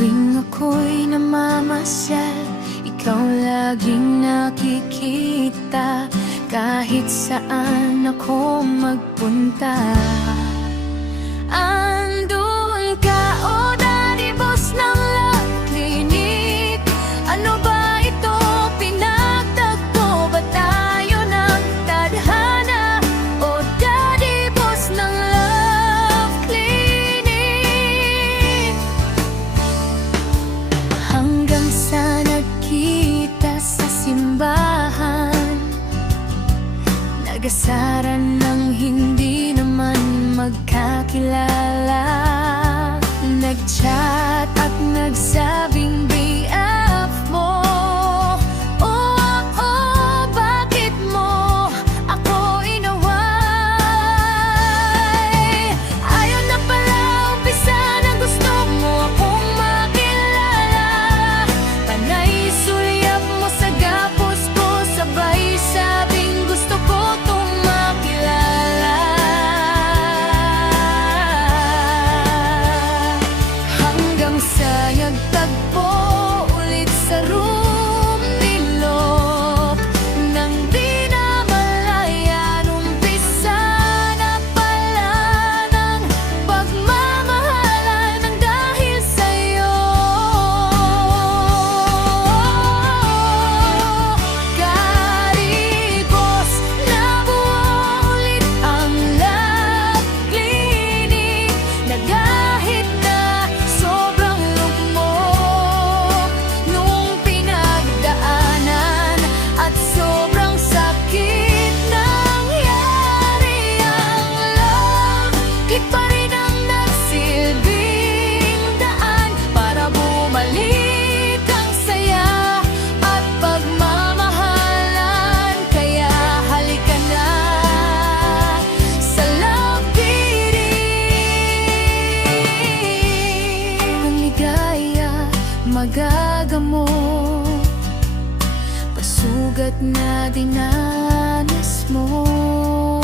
tuwing ako'y namamasyal, ikaw laging nakikita. Kahit saan ako magpunta, andun ka, oh Daddy Boss ng Love Clinic. Ano ba ito? Pinagtagpo ba tayo ng tadhana? Oh Daddy Boss ng Love Clinic. Hanggang sa nagkita sa simbahan, nag-asaran ng hindi naman magkakilala. Nag-chat at nagsabing BF mo. Oh, oh, bakit mo ako inaway? Ayaw na pala umpisa na gusto mo akong makilala. Panay sulyap mo sa gapos ko, sabay sabing gusto ko tong makilala. Hanggang sa nagtagpo ulit sa room ni Lop, nang di na malayan, umpisa na pala ng pagmamahalan ng dahil sa'yo. Karibos, nabuo ulit ang Love Clinic, na kahit na sobrang lugmok nung pinagdaanan at sobrang sakit nangyari, ang love clip pa rin ang nagsilbing daan para bumalik ang saya at pagmamahalan. Kaya halika na sa Love Clinic. Ang ligaya magagamot, pasugat na dinanas mo.